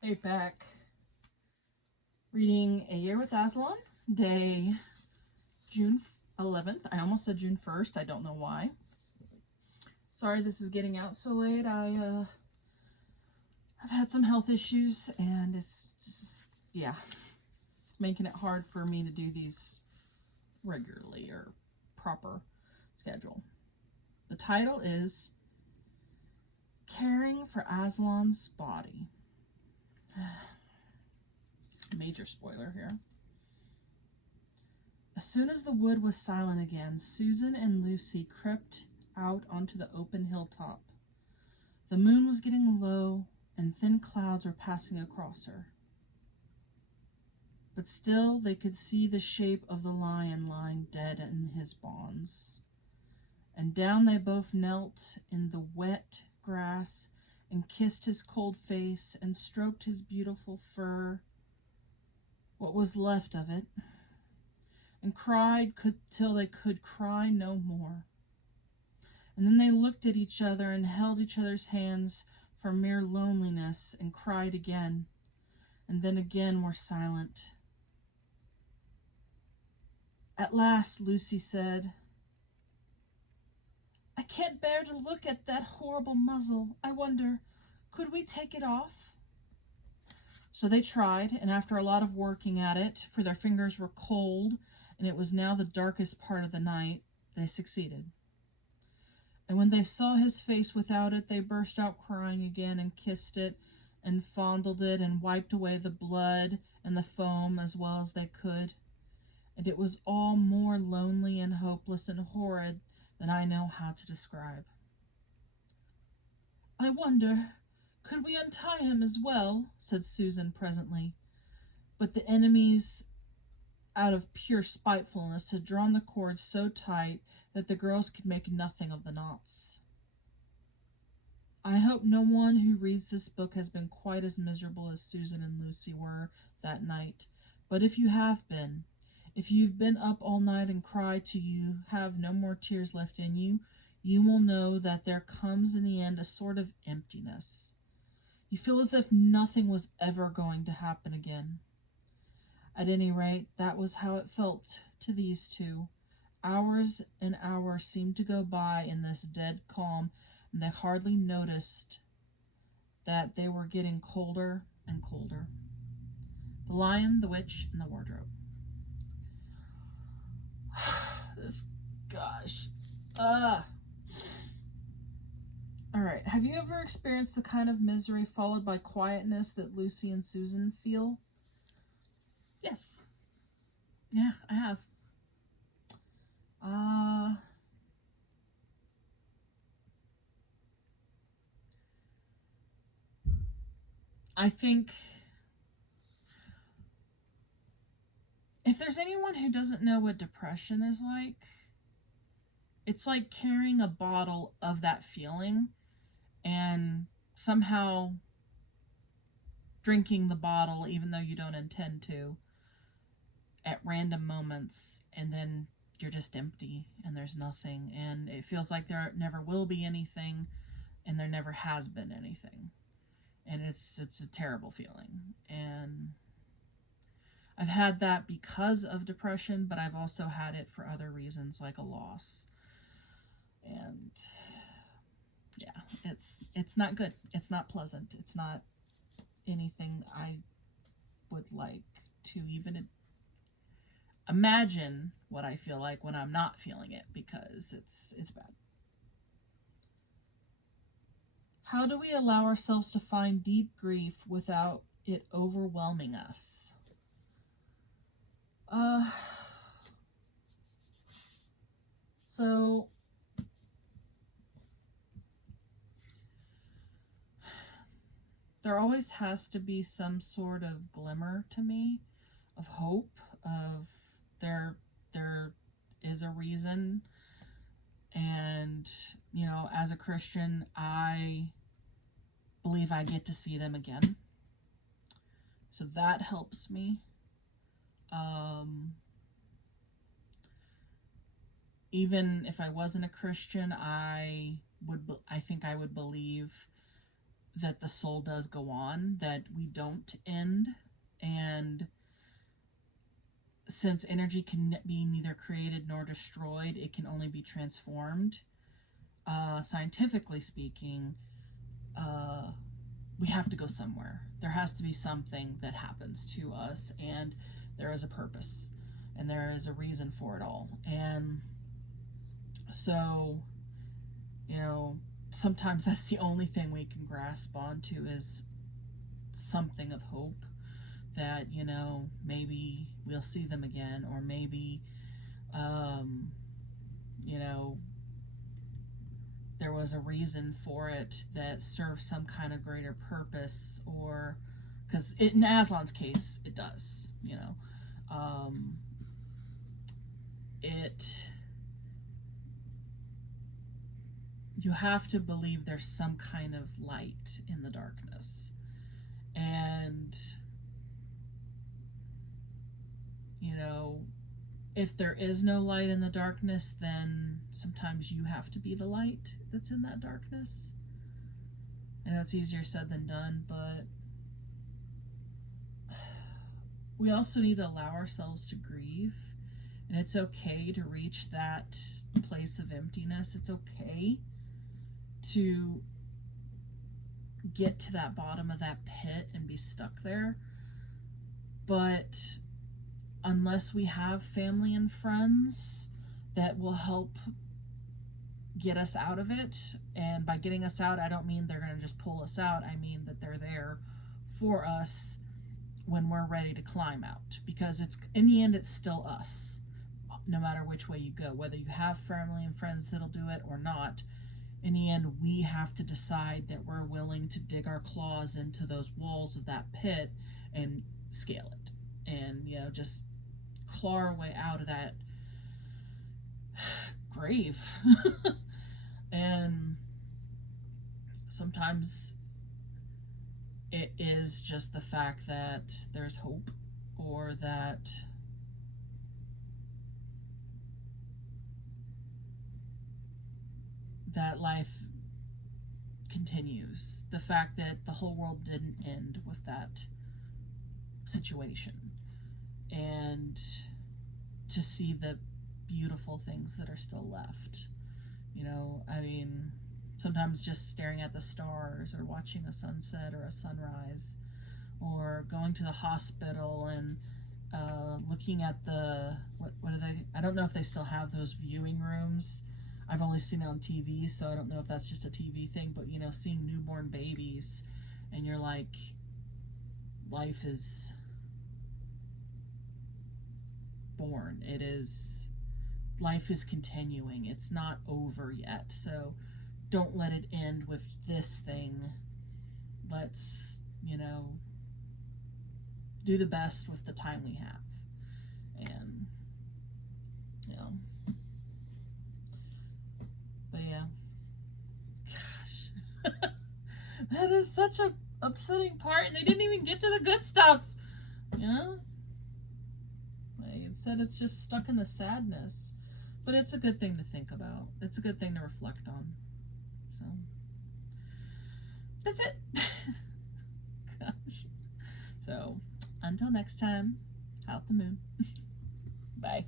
Hey, back. Reading A Year with Aslan, day June 11th. I almost said June 1st. I don't know why. Sorry this is getting out so late. I've had some health issues and it's just, yeah, making it hard for me to do these regularly or proper schedule. The title is Caring for Aslan's Body. Major spoiler here. As soon as the wood was silent again, Susan and Lucy crept out onto the open hilltop. The moon was getting low, and thin clouds were passing across her. But still they could see the shape of the lion lying dead in his bonds. And down they both knelt in the wet grass and kissed his cold face and stroked his beautiful fur, what was left of it, and cried till they could cry no more. And then they looked at each other and held each other's hands for mere loneliness and cried again, and then again were silent. At last Lucy said, "I can't bear to look at that horrible muzzle. I wonder, could we take it off?" So they tried, and after a lot of working at it, for their fingers were cold, and it was now the darkest part of the night, they succeeded. And when they saw his face without it, they burst out crying again and kissed it and fondled it and wiped away the blood and the foam as well as they could. And it was all more lonely and hopeless and horrid than I know how to describe. "I wonder, could we untie him as well?" said Susan presently. But the enemies, out of pure spitefulness, had drawn the cords so tight that the girls could make nothing of the knots. I hope no one who reads this book has been quite as miserable as Susan and Lucy were that night. But if you have been, if you've been up all night and cried till you have no more tears left in you, you will know that there comes in the end a sort of emptiness. You feel as if nothing was ever going to happen again. At any rate, that was how it felt to these two. Hours and hours seemed to go by in this dead calm, and they hardly noticed that they were getting colder and colder. The Lion, the Witch, and the Wardrobe. Gosh. All right. Have you ever experienced the kind of misery followed by quietness that Lucy and Susan feel? Yes. Yeah, I have. I think if there's anyone who doesn't know what depression is like, it's like carrying a bottle of that feeling and somehow drinking the bottle even though you don't intend to at random moments, and then you're just empty and there's nothing, and it feels like there never will be anything and there never has been anything, and it's a terrible feeling. And I've had that because of depression, but I've also had it for other reasons like a loss. And yeah, it's not good. It's not pleasant. It's not anything I would like to even imagine what I feel like when I'm not feeling it, because it's bad. How do we allow ourselves to find deep grief without it overwhelming us? So there always has to be some sort of glimmer to me of hope, of there is a reason. And, you know, as a Christian, I believe I get to see them again. So that helps me. Even if I wasn't a Christian, I think I would believe that the soul does go on, that we don't end. And since energy can be neither created nor destroyed, it can only be transformed. Scientifically speaking, we have to go somewhere. There has to be something that happens to us, and there is a purpose, and there is a reason for it all. And so, sometimes that's the only thing we can grasp onto, is something of hope that, maybe we'll see them again, or maybe, there was a reason for it that serves some kind of greater purpose, or because in Aslan's case, it does, you have to believe there's some kind of light in the darkness. And, if there is no light in the darkness, then sometimes you have to be the light that's in that darkness. I know it's easier said than done, but we also need to allow ourselves to grieve. And it's okay to reach that place of emptiness. It's okay to get to that bottom of that pit and be stuck there. But unless we have family and friends that will help get us out of it, and by getting us out, I don't mean they're going to just pull us out. I mean that they're there for us when we're ready to climb out, because it's, in the end, it's still us, no matter which way you go. Whether you have family and friends that'll do it or not, in the end, we have to decide that we're willing to dig our claws into those walls of that pit and scale it, and just claw our way out of that grave. And sometimes it is just the fact that there's hope, or that life continues. The fact that the whole world didn't end with that situation. And to see the beautiful things that are still left. Sometimes just staring at the stars, or watching a sunset or a sunrise, or going to the hospital and looking at the, what are they? I don't know if they still have those viewing rooms. I've only seen it on TV, so I don't know if that's just a TV thing, but seeing newborn babies, and you're like, life is born. Life is continuing. It's not over yet. So don't let it end with this thing. Let's, do the best with the time we have. And, but yeah. Gosh. That is such a upsetting part, and they didn't even get to the good stuff. Instead, it's just stuck in the sadness. But it's a good thing to think about. It's a good thing to reflect on. So, that's it. Gosh. So, until next time, out the moon. Bye.